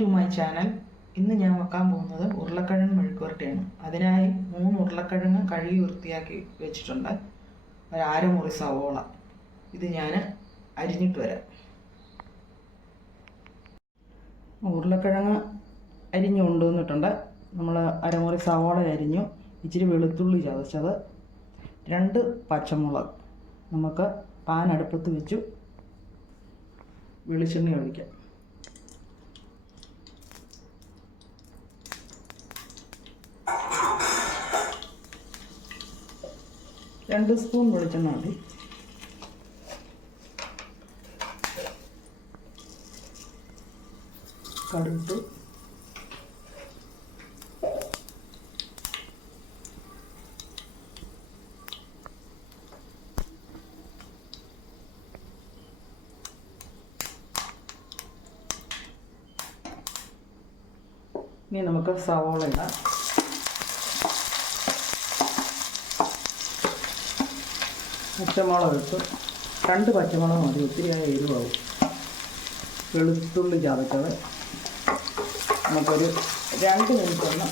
To my channel ഇന്ന് ഞാൻ വെക്കാൻ പോകുന്നത് ഉരുളക്കിഴങ്ങ് മെഴുക്കുവരട്ടിയാണ്. അതിനായി മൂന്ന് ഉരുളക്കിഴങ്ങ് കഴുകി വൃത്തിയാക്കി വെച്ചിട്ടുണ്ട്. ഒരു അരമുറി സവോള. ഇത് ഞാൻ അരിഞ്ഞിട്ട് വരാം. ഉരുളക്കിഴങ്ങ് അരിഞ്ഞു കൊണ്ടുവന്നിട്ടുണ്ട്. നമ്മൾ അരമുറി സവോള അരിഞ്ഞു. ഇച്ചിരി വെളുത്തുള്ളി ചതച്ചത്. രണ്ട് പച്ചമുളക്. നമുക്ക് പാൻ അടുപ്പത്ത് വെച്ചു. വെളിച്ചെണ്ണ ഒഴിക്കാം. രണ്ട് സ്പൂൺ വെളിച്ചെണ്ണ മതി. കടുത്ത് ഇനി നമുക്ക് സവോള ഇടാം. പച്ചമുളക് ഇട്ട് രണ്ട് പച്ചമുളക് മതി ഒത്തിരി ആയ എരിവാകും വെളുത്തുള്ളി ചതച്ചത്. നമുക്കൊരു രണ്ട് മിനിറ്റ് ഒന്ന്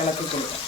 ഇളക്കി കൊടുക്കാം.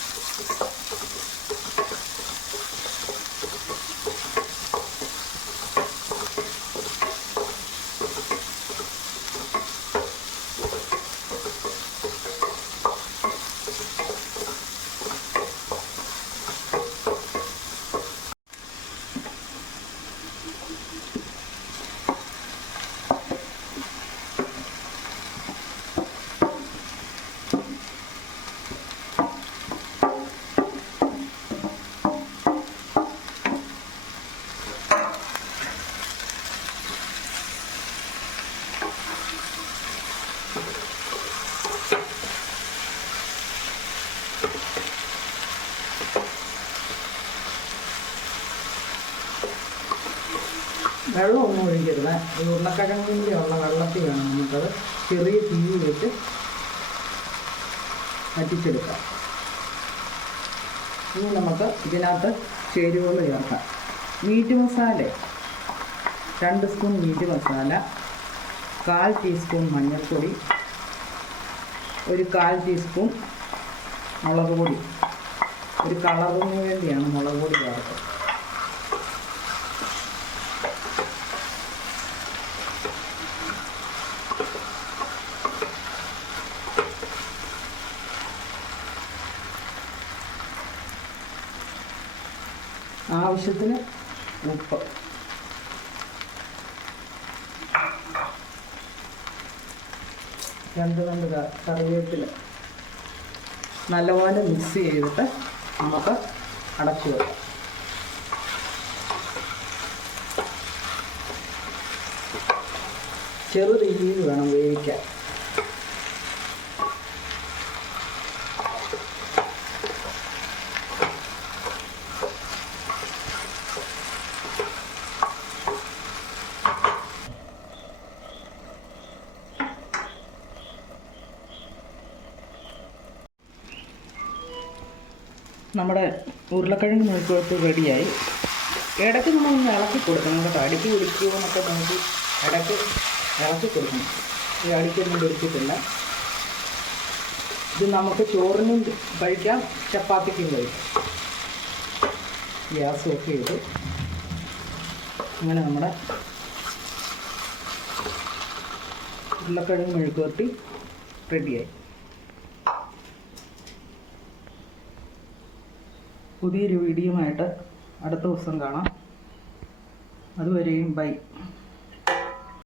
വെള്ളമൊന്നും ഒഴിക്കരുത് ഈ ഉരുളക്കിഴങ്ങിന്റെ ഉള്ള വെള്ളത്തിൽ വേണം നമുക്കത് ചെറിയ തീ വെച്ച് വറ്റിച്ചെടുക്കാം. ഇനി നമുക്ക് ഇതിനകത്ത് ചേരുവകൾ ചേർക്കാം. മീറ്റ് മസാല രണ്ട് സ്പൂൺ മീറ്റ് മസാല കാൽ ടീസ്പൂൺ മഞ്ഞൾപ്പൊടി ഒരു കാൽ ടീസ്പൂൺ മുളക് പൊടി. ഒരു കളറിന് വേണ്ടിയാണ് മുളക് പൊടി ചേർത്തത്. ആവശ്യത്തിന് ഉപ്പ്. ക- കറിവേപ്പില നല്ലപോലെ മിക്സ് ചെയ്തിട്ട് നമുക്ക് അടച്ചു വെക്കാം. ചെറു രീതിയിൽ വേണം വേവിക്കാൻ. നമ്മുടെ ഉരുളക്കിഴങ്ങ് മെഴുക്കുവരട്ട് റെഡിയായി. ഇടയ്ക്ക് നമ്മളൊന്ന് ഇളക്കി കൊടുക്കണം. കേട്ടോ അടിക്ക് പിടിക്കുമോ എന്നൊക്കെ നോക്കി ഇടയ്ക്ക് ഇളക്കി കൊടുക്കണം. ഈ അടിക്കൊന്നും പിടിച്ചിട്ടില്ല ഇത് നമുക്ക് ചോറിനും കഴിക്കാം ചപ്പാത്തിക്കും കഴിക്കാം. ഗ്യാസ് ഓഫ് ചെയ്ത് അങ്ങനെ നമ്മുടെ ഉരുളക്കിഴങ്ങ് മെഴുക്കുവരട്ടി റെഡിയായി. പുതിയൊരു വീഡിയോയുമായിട്ട് അടുത്ത ദിവസം കാണാം. അതുവരെയും ബൈ.